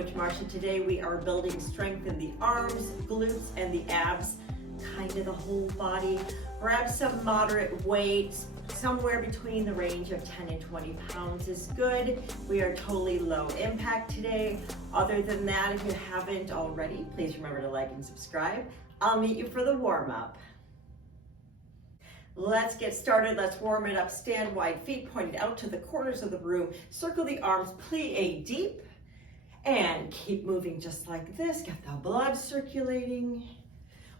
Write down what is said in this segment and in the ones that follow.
Coach Marcia. Today we are building strength in the arms, glutes, and the abs, kind of the whole body. Grab some moderate weights, somewhere between the range of 10 and 20 pounds is good. We are totally low impact today. Other than that, if you haven't already, please remember to like and subscribe. I'll meet you for the warm-up. Let's get started. Let's warm it up. Stand wide, feet pointed out to the corners of the room. Circle the arms, plie deep, and keep moving just like this. Get the blood circulating.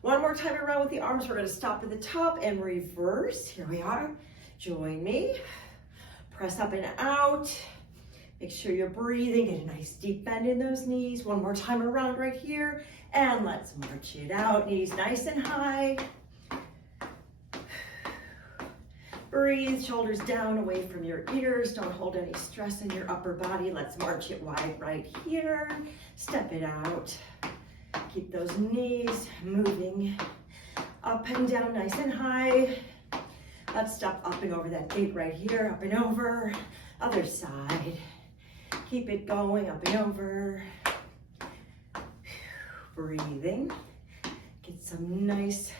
One more time around with the arms. We're going to stop at the top and reverse. Here we are. Join me. Press up and out. Make sure you're breathing. Get a nice deep bend in those knees. One more time around right here. And let's march it out. Knees nice and high. Breathe, shoulders down, away from your ears. Don't hold any stress in your upper body. Let's march it wide right here. Step it out. Keep those knees moving up and down, nice and high. Let's step up and over that gate right here, up and over. Other side. Keep it going, up and over. Breathing. Get some nice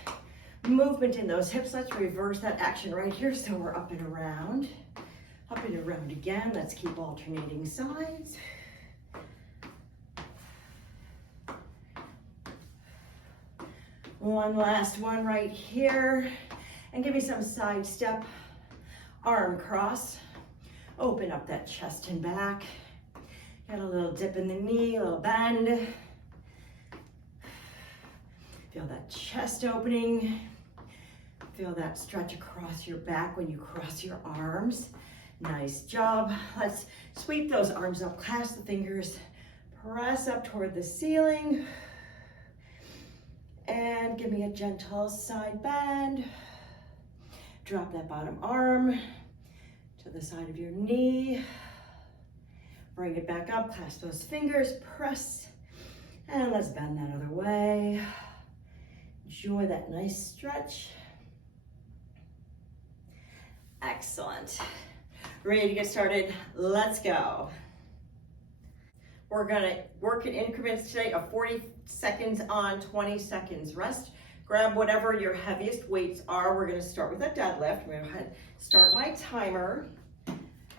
movement in those hips. Let's reverse that action right here. So we're up and around again. Let's keep alternating sides. One last one right here. And give me some side step, arm cross. Open up that chest and back. Get a little dip in the knee, a little bend. Feel that chest opening. Feel that stretch across your back when you cross your arms. Nice job. Let's sweep those arms up, clasp the fingers, press up toward the ceiling. And give me a gentle side bend. Drop that bottom arm to the side of your knee. Bring it back up, clasp those fingers, press. And let's bend that other way. Enjoy that nice stretch. Excellent. Ready to get started? Let's go. We're gonna work in increments today of 40 seconds on, 20 seconds rest. Grab whatever your heaviest weights are. We're gonna start with a deadlift. We're gonna start my timer.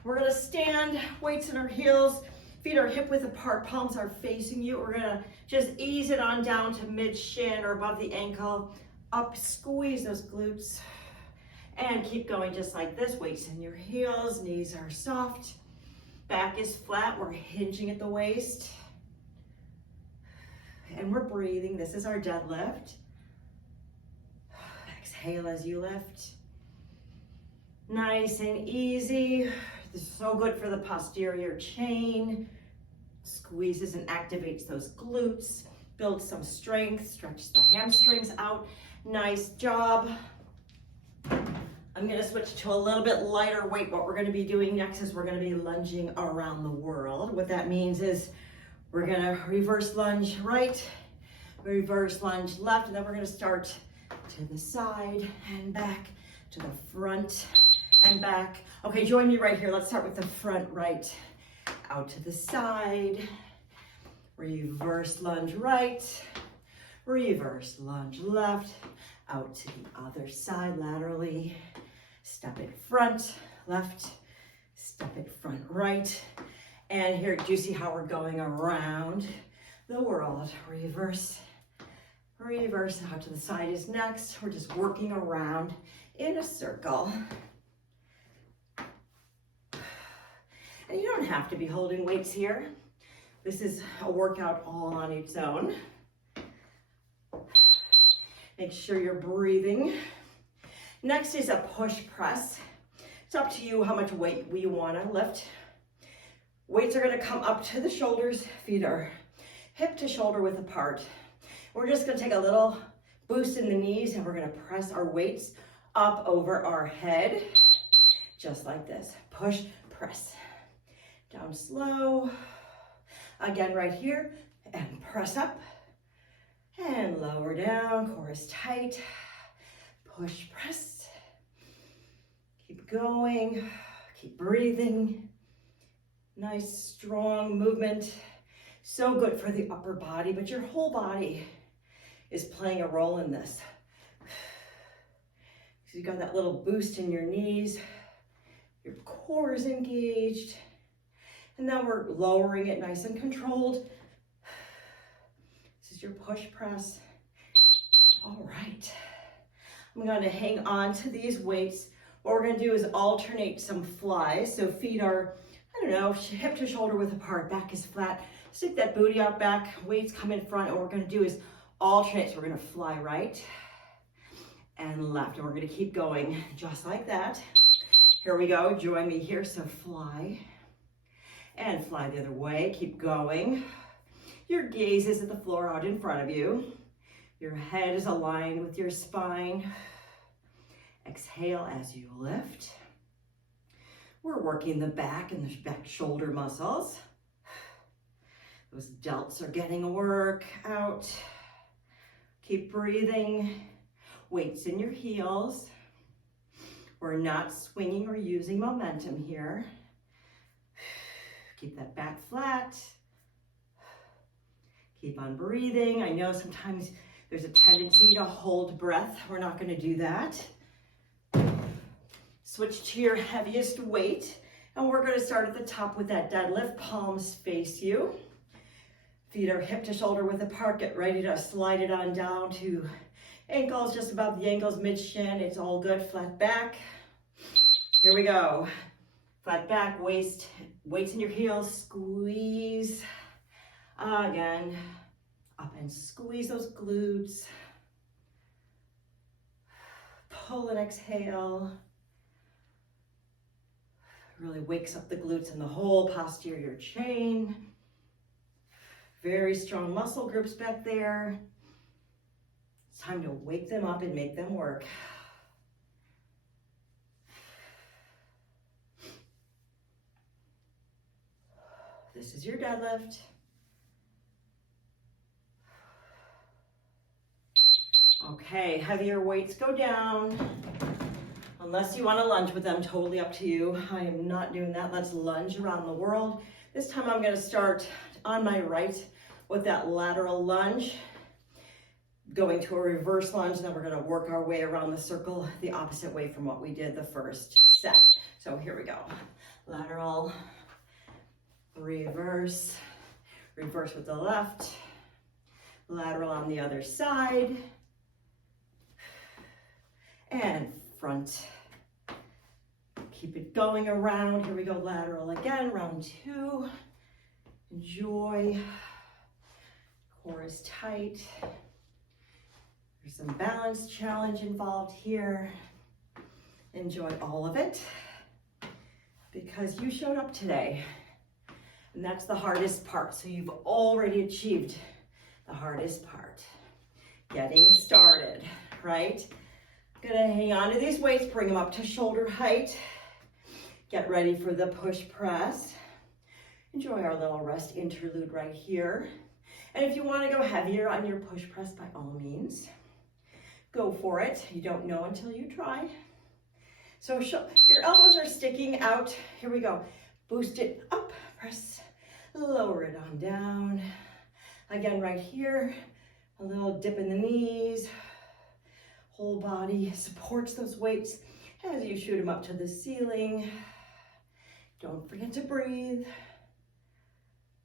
We're gonna stand, weights in our heels, feet are hip width apart, palms are facing you. We're gonna just ease it on down to mid shin or above the ankle. Up, squeeze those glutes. And keep going just like this. Weights in your heels, knees are soft. Back is flat, we're hinging at the waist. And we're breathing. This is our deadlift. Exhale as you lift. Nice and easy. This is so good for the posterior chain. Squeezes and activates those glutes. Builds some strength, stretch the hamstrings out. Nice job. I'm gonna switch to a little bit lighter weight. What we're gonna be doing next is we're gonna be lunging around the world. What that means is we're gonna reverse lunge right, reverse lunge left, and then we're gonna start to the side and back, to the front and back. Okay, join me right here. Let's start with the front right, out to the side, reverse lunge right, reverse lunge left, out to the other side laterally. Step it front, left, step it front, right. And here, do you see how we're going around the world? Reverse, reverse, out to the side is next. We're just working around in a circle. And you don't have to be holding weights here. This is a workout all on its own. Make sure you're breathing. Next is a push press. It's up to you how much weight you want to lift. Weights are going to come up to the shoulders. Feet are hip to shoulder width apart. We're just going to take a little boost in the knees and we're going to press our weights up over our head. Just like this. Push, press. Down slow. Again right here. And press up. And lower down. Core is tight. Push, press. Keep going. Keep breathing. Nice, strong movement. So good for the upper body, but your whole body is playing a role in this. So you got that little boost in your knees, your core is engaged, and now we're lowering it nice and controlled. This is your push press. All right. I'm going to hang on to these weights. What we're going to do is alternate some flies. So feet are, I don't know, hip to shoulder width apart, back is flat. Stick that booty out back, weights come in front, and what we're going to do is alternate. So we're going to fly right and left, and we're going to keep going just like that. Here we go. Join me here. So fly and fly the other way. Keep going. Your gaze is at the floor out in front of you. Your head is aligned with your spine. Exhale as you lift. We're working the back and the back shoulder muscles. Those delts are getting a work out. Keep breathing. Weights in your heels. We're not swinging or using momentum here. Keep that back flat. Keep on breathing. I know sometimes there's a tendency to hold breath. We're not going to do that. Switch to your heaviest weight, and we're going to start at the top with that deadlift. Palms face you. Feet are hip to shoulder width apart. Get ready to slide it on down to ankles, just above the ankles, mid-shin. It's all good. Flat back. Here we go. Flat back, waist, weights in your heels. Squeeze. Again. Up and squeeze those glutes. Pull and exhale. Really wakes up the glutes and the whole posterior chain. Very strong muscle groups back there. It's time to wake them up and make them work. This is your deadlift. Okay, heavier weights go down. Unless you want to lunge with them, totally up to you. I am not doing that. Let's lunge around the world. This time I'm going to start on my right with that lateral lunge, going to a reverse lunge, and then we're going to work our way around the circle the opposite way from what we did the first set. So here we go. Lateral, reverse, reverse with the left, lateral on the other side, and front. Keep it going around. Here we go, lateral again, round two. Enjoy. Core is tight. There's some balance challenge involved here. Enjoy all of it because you showed up today. And that's the hardest part. So you've already achieved the hardest part. Getting started, right? Gonna hang on to these weights, bring them up to shoulder height. Get ready for the push press. Enjoy our little rest interlude right here. And if you want to go heavier on your push press, by all means, go for it. You don't know until you try. So your elbows are sticking out. Here we go. Boost it up, press, lower it on down. Again, right here, a little dip in the knees. Whole body supports those weights as you shoot them up to the ceiling. Don't forget to breathe.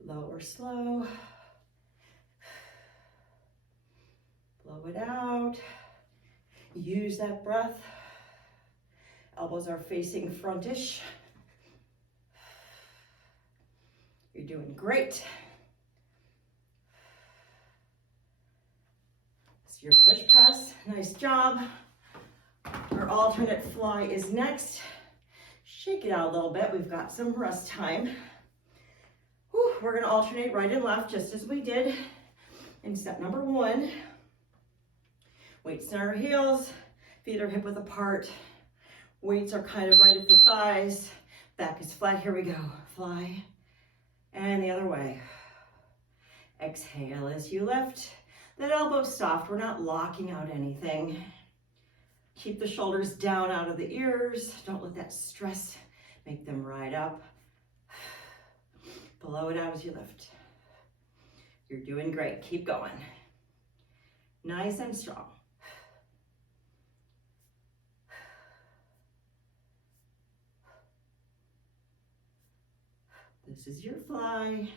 Low or slow. Blow it out. Use that breath. Elbows are facing frontish. You're doing great. Your push press, nice job. Our alternate fly is next. Shake it out a little bit. We've got some rest time. Whew, we're gonna alternate right and left just as we did in step number one. Weights in our heels, feet are hip width apart. Weights are kind of right at the thighs. Back is flat, here we go. Fly, and the other way. Exhale as you lift. That elbow's soft, we're not locking out anything. Keep the shoulders down out of the ears. Don't let that stress make them ride up. Blow it out as you lift. You're doing great. Keep going. Nice and strong. This is your fly.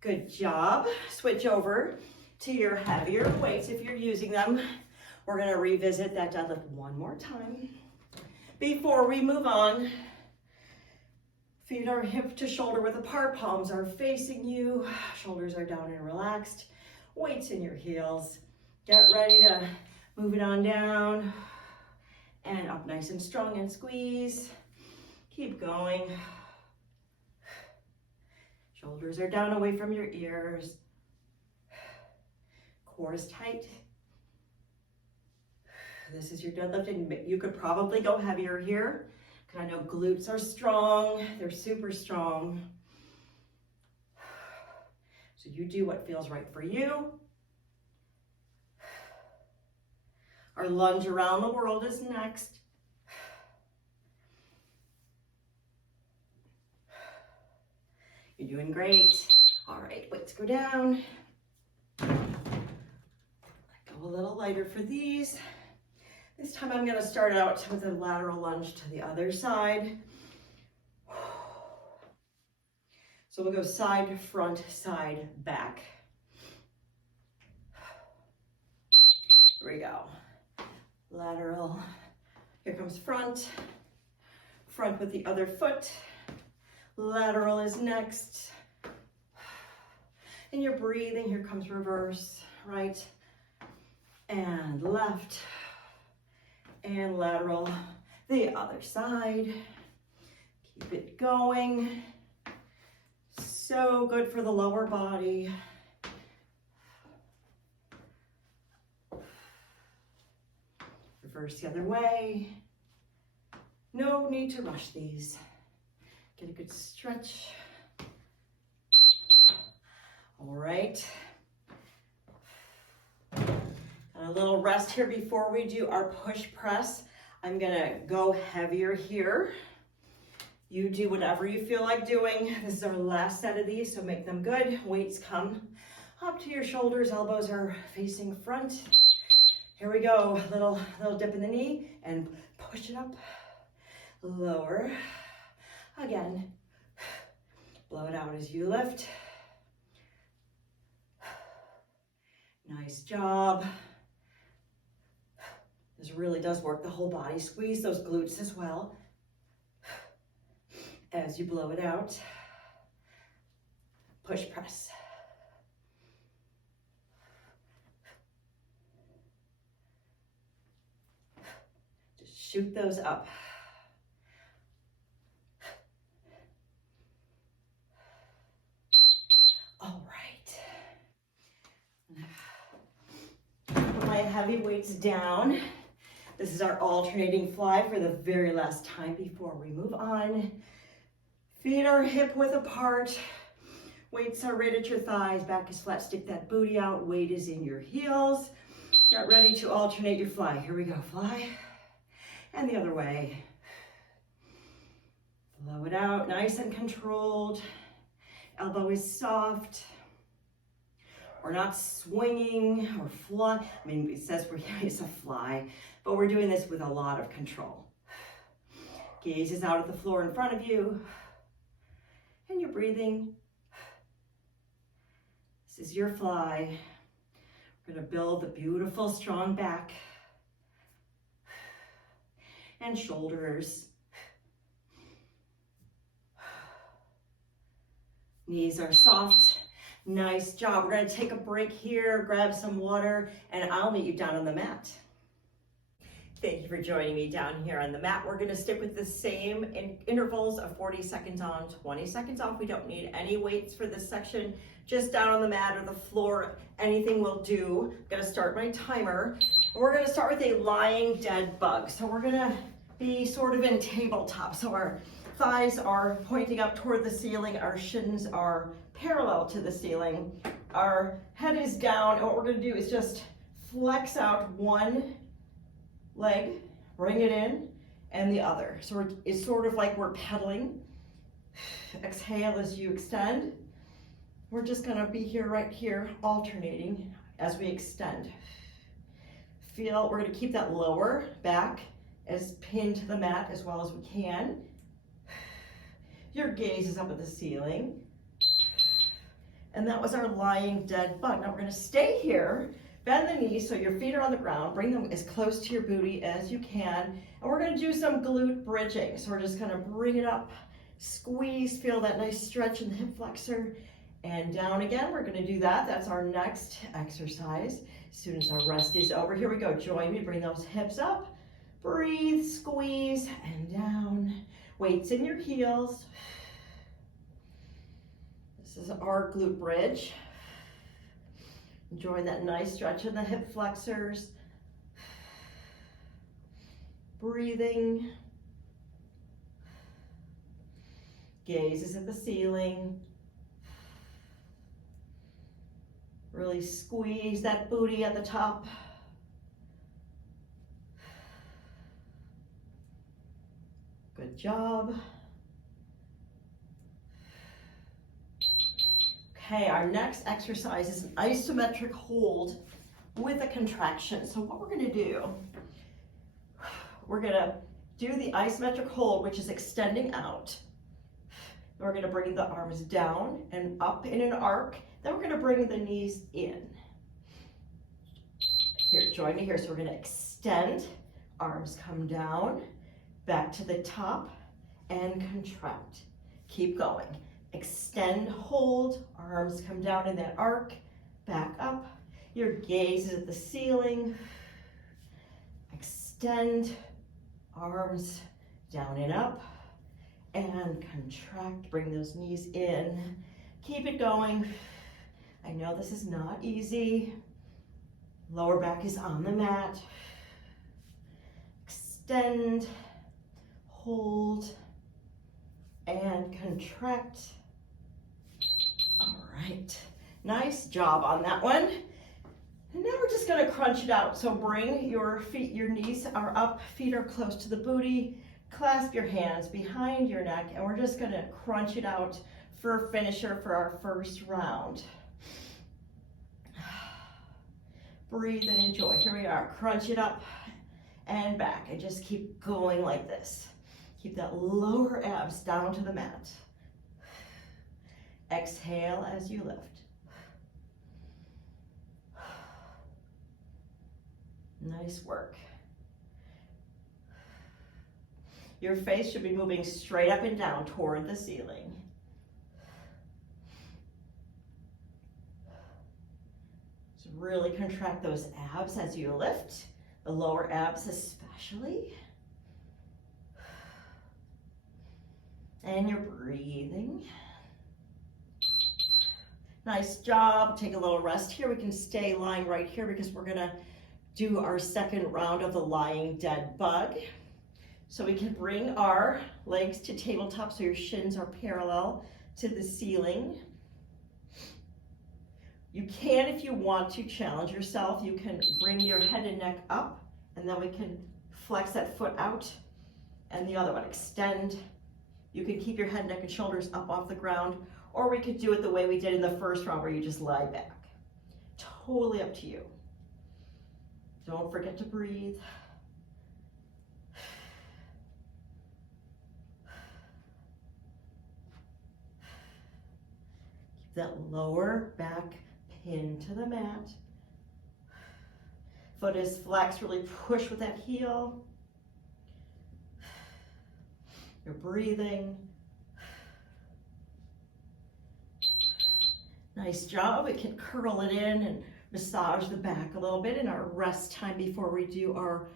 Good job. Switch over to your heavier weights if you're using them. We're going to revisit that deadlift one more time. Before we move on, feet are hip to shoulder width apart, palms are facing you, shoulders are down and relaxed, weights in your heels. Get ready to move it on down and up nice and strong and squeeze. Keep going. Shoulders are down away from your ears. Core is tight. This is your deadlift, and you could probably go heavier here. I know glutes are strong, they're super strong. So you do what feels right for you. Our lunge around the world is next. You're doing great. All right, weights go down. Go a little lighter for these. This time I'm going to start out with a lateral lunge to the other side. So we'll go side, front, side, back. Here we go. Lateral. Here comes front. Front with the other foot. Lateral is next. And you're breathing. Here comes reverse. Right and left. And lateral, the other side. Keep it going. So good for the lower body. Reverse the other way. No need to rush these. Get a good stretch. All right. A little rest here before we do our push press. I'm gonna go heavier here. You do whatever you feel like doing. This is our last set of these, so make them good. Weights come up to your shoulders, elbows are facing front. Here we go, little dip in the knee and push it up, lower. Again, blow it out as you lift. Nice job. This really does work the whole body. Squeeze those glutes as well as you blow it out. Push press. Just shoot those up. All right. Put my heavy weights down. This is our alternating fly for the very last time before we move on. Feet are hip width apart. Weights are right at your thighs. Back is flat. Stick that booty out. Weight is in your heels. Get ready to alternate your fly. Here we go. Fly. And the other way. Blow it out. Nice and controlled. Elbow is soft. We're not swinging or fly. I mean, it says it's a fly, but we're doing this with a lot of control. Gaze is out at the floor in front of you, and you're breathing. This is your fly. We're gonna build the beautiful, strong back and shoulders. Knees are soft. Nice job. We're going to take a break here, grab some water, and I'll meet you down on the mat. Thank you for joining me down here on the mat. We're going to stick with the same intervals of 40 seconds on, 20 seconds off. We don't need any weights for this section, just down on the mat or the floor. Anything will do. I'm going to start my timer. We're going to start with a lying dead bug. So we're going to be sort of in tabletop. So our thighs are pointing up toward the ceiling. Our shins are parallel to the ceiling. Our head is down, and what we're going to do is just flex out one leg, bring it in, and the other. So it's sort of like we're pedaling. Exhale as you extend. We're just gonna be here, right here, alternating as we extend. Feel, we're gonna keep that lower back as pinned to the mat as well as we can. Your gaze is up at the ceiling. And that was our lying dead bug. Now we're gonna stay here, bend the knees so your feet are on the ground, bring them as close to your booty as you can, and we're gonna do some glute bridging. So we're just gonna bring it up, squeeze, feel that nice stretch in the hip flexor, and down again. We're gonna do that. That's our next exercise. As soon as our rest is over, here we go. Join me, bring those hips up, breathe, squeeze, and down. Weights in your heels. This is our glute bridge. Enjoy that nice stretch in the hip flexors. Breathing. Gaze is at the ceiling. Really squeeze that booty at the top. Good job. Okay, our next exercise is an isometric hold with a contraction. So what we're gonna do, we're gonna do the isometric hold, which is extending out. We're gonna bring the arms down and up in an arc. Then we're gonna bring the knees in. Here, join me here. So we're gonna extend, arms come down, back to the top, and contract. Keep going. Extend, hold, arms come down in that arc, back up. Your gaze is at the ceiling. Extend, arms down and up, and contract. Bring those knees in. Keep it going. I know this is not easy. Lower back is on the mat. Extend, hold, and contract. All right, nice job on that one. And now we're just gonna crunch it out. So bring your feet, your knees are up, feet are close to the booty, clasp your hands behind your neck, and we're just gonna crunch it out for a finisher for our first round. Breathe and enjoy. Here we are, crunch it up and back, and just keep going like this. Keep that lower abs down to the mat. Exhale as you lift. Nice work. Your face should be moving straight up and down toward the ceiling. So really contract those abs as you lift, the lower abs especially. And you're breathing. Nice job. Take a little rest here. We can stay lying right here because we're gonna do our second round of the lying dead bug. So we can bring our legs to tabletop so your shins are parallel to the ceiling. You can, if you want to challenge yourself, you can bring your head and neck up, and then we can flex that foot out, and the other one, extend. You can keep your head, neck, and shoulders up off the ground, or we could do it the way we did in the first round where you just lie back. Totally up to you. Don't forget to breathe. Keep that lower back pinned to the mat. Foot is flexed, really push with that heel. You're breathing. Nice job. We can curl it in and massage the back a little bit in our rest time before we do our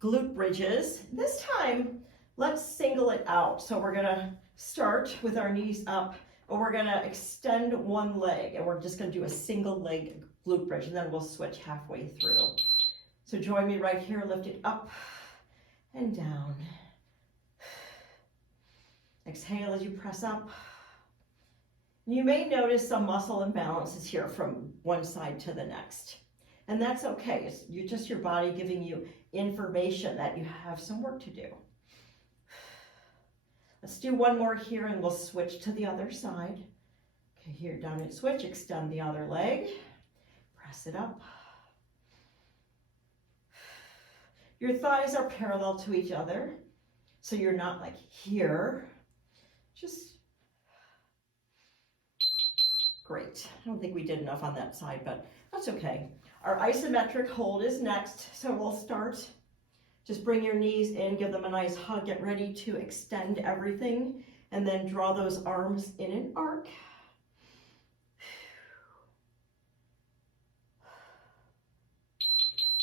glute bridges. This time, let's single it out. So we're gonna start with our knees up, but we're gonna extend one leg, and we're just gonna do a single leg glute bridge, and then we'll switch halfway through. So join me right here, lift it up and down. Exhale as you press up. You may notice some muscle imbalances here from one side to the next. And that's okay. It's just your body giving you information that you have some work to do. Let's do one more here and we'll switch to the other side. Okay, here, down and switch, extend the other leg, press it up. Your thighs are parallel to each other, so you're not like here. Just great. I don't think we did enough on that side, but that's okay. Our isometric hold is next, so we'll start. Just bring your knees in, give them a nice hug, get ready to extend everything, and then draw those arms in an arc.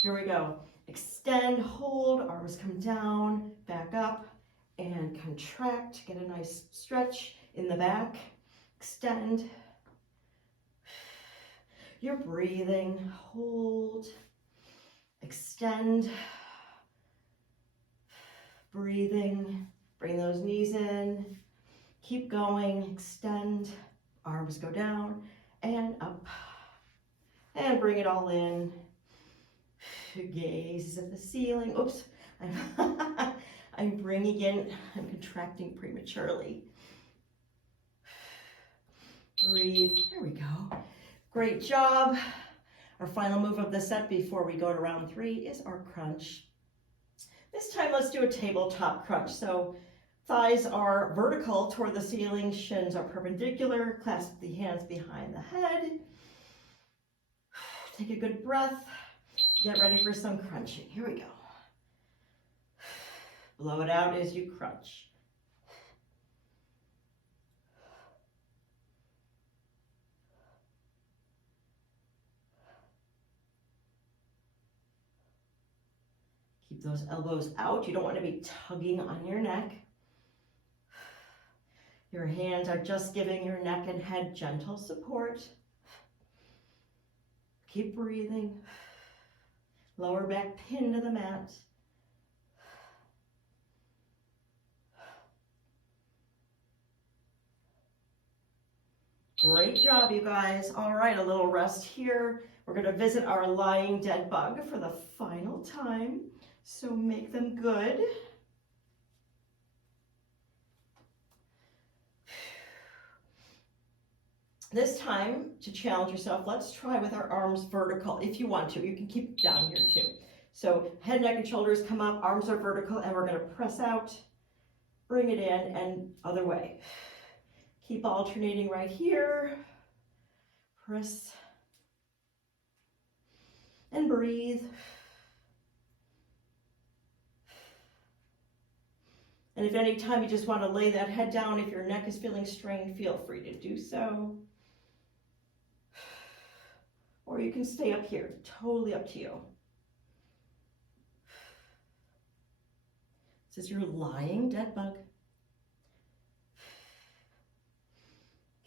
Here we go. Extend, hold, arms come down, back up, and contract. Get a nice stretch in the back. Extend. You're breathing. Hold. Extend. Breathing. Bring those knees in. Keep going. Extend. Arms go down and up. And bring it all in. Gaze at the ceiling. Oops. I'm bringing in, I'm contracting prematurely. Breathe. There we go. Great job. Our final move of the set before we go to round 3 is our crunch. This time let's do a tabletop crunch. So thighs are vertical toward the ceiling, shins are perpendicular, clasp the hands behind the head. Take a good breath. Get ready for some crunching. Here we go. Blow it out as you crunch. Keep those elbows out. You don't want to be tugging on your neck. Your hands are just giving your neck and head gentle support. Keep breathing. Lower back pin to the mat. Great job, you guys. All right, a little rest here. We're going to visit our lying dead bug for the final time. So make them good. This time, to challenge yourself, let's try with our arms vertical if you want to. You can keep it down here too. So head, neck, and shoulders come up, arms are vertical, and we're going to press out, bring it in, and other way. Keep alternating right here. Press and breathe. And if any time you just want to lay that head down, if your neck is feeling strained, feel free to do so. Or you can stay up here, totally up to you. This is your lying dead bug.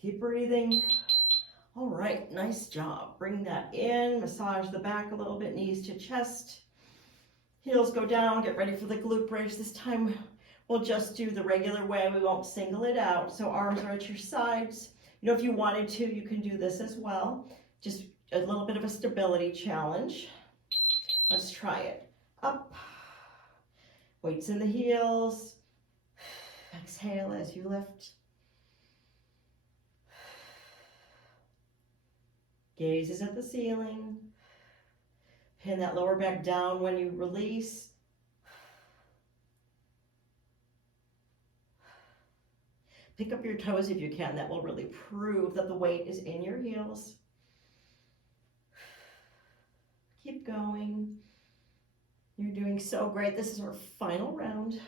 Keep breathing. All right, nice job. Bring that in, massage the back a little bit, knees to chest. Heels go down, get ready for the glute bridge. This time we'll just do the regular way. We won't single it out. So arms are at your sides. You know, if you wanted to, you can do this as well. Just a little bit of a stability challenge. Let's try it. Up. Weights in the heels. Exhale as you lift. Gaze is at the ceiling. Pin that lower back down when you release. Pick up your toes if you can. That will really prove that the weight is in your heels. Keep going. You're doing so great. This is our final round.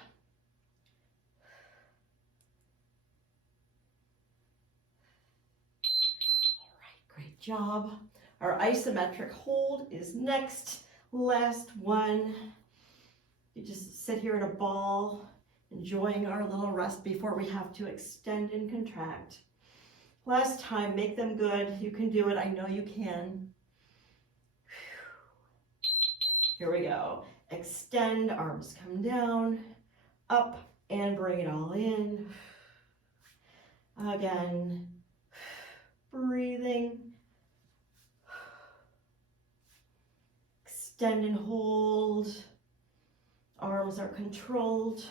Great job. Our isometric hold is next. Last one. You just sit here in a ball, enjoying our little rest before we have to extend and contract. Last time, make them good. You can do it. I know you can. Here we go. Extend, arms come down, up, and bring it all in. Again. Breathing. Extend and hold. Arms are controlled.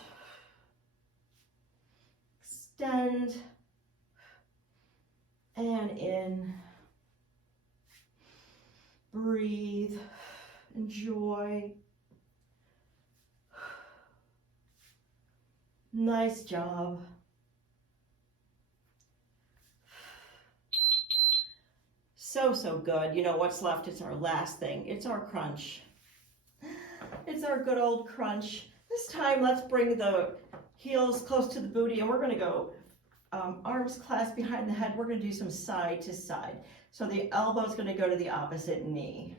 extend, and in. Breathe, enjoy. Nice job. So good. You know what's left? It's our last thing. It's our crunch. It's our good old crunch. This time, let's bring the heels close to the booty, and we're going to go arms clasped behind the head. We're going to do some side to side. So the elbow is going to go to the opposite knee.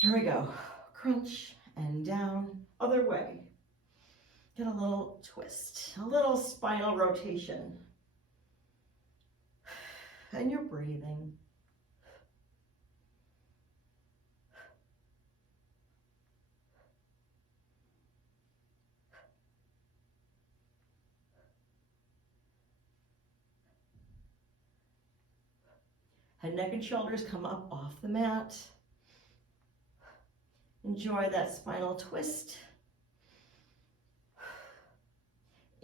Here we go. Crunch and down, other way. Get a little twist, a little spinal rotation. And you're breathing. Head, neck, and shoulders come up off the mat. Enjoy that spinal twist.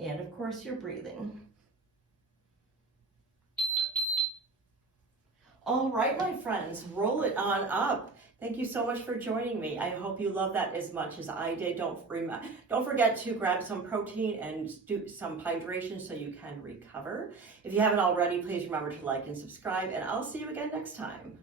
And of course, you're breathing. All right, my friends, roll it on up. Thank you so much for joining me. I hope you love that as much as I did. Don't forget to grab some protein and do some hydration so you can recover. If you haven't already, please remember to like and subscribe, and I'll see you again next time.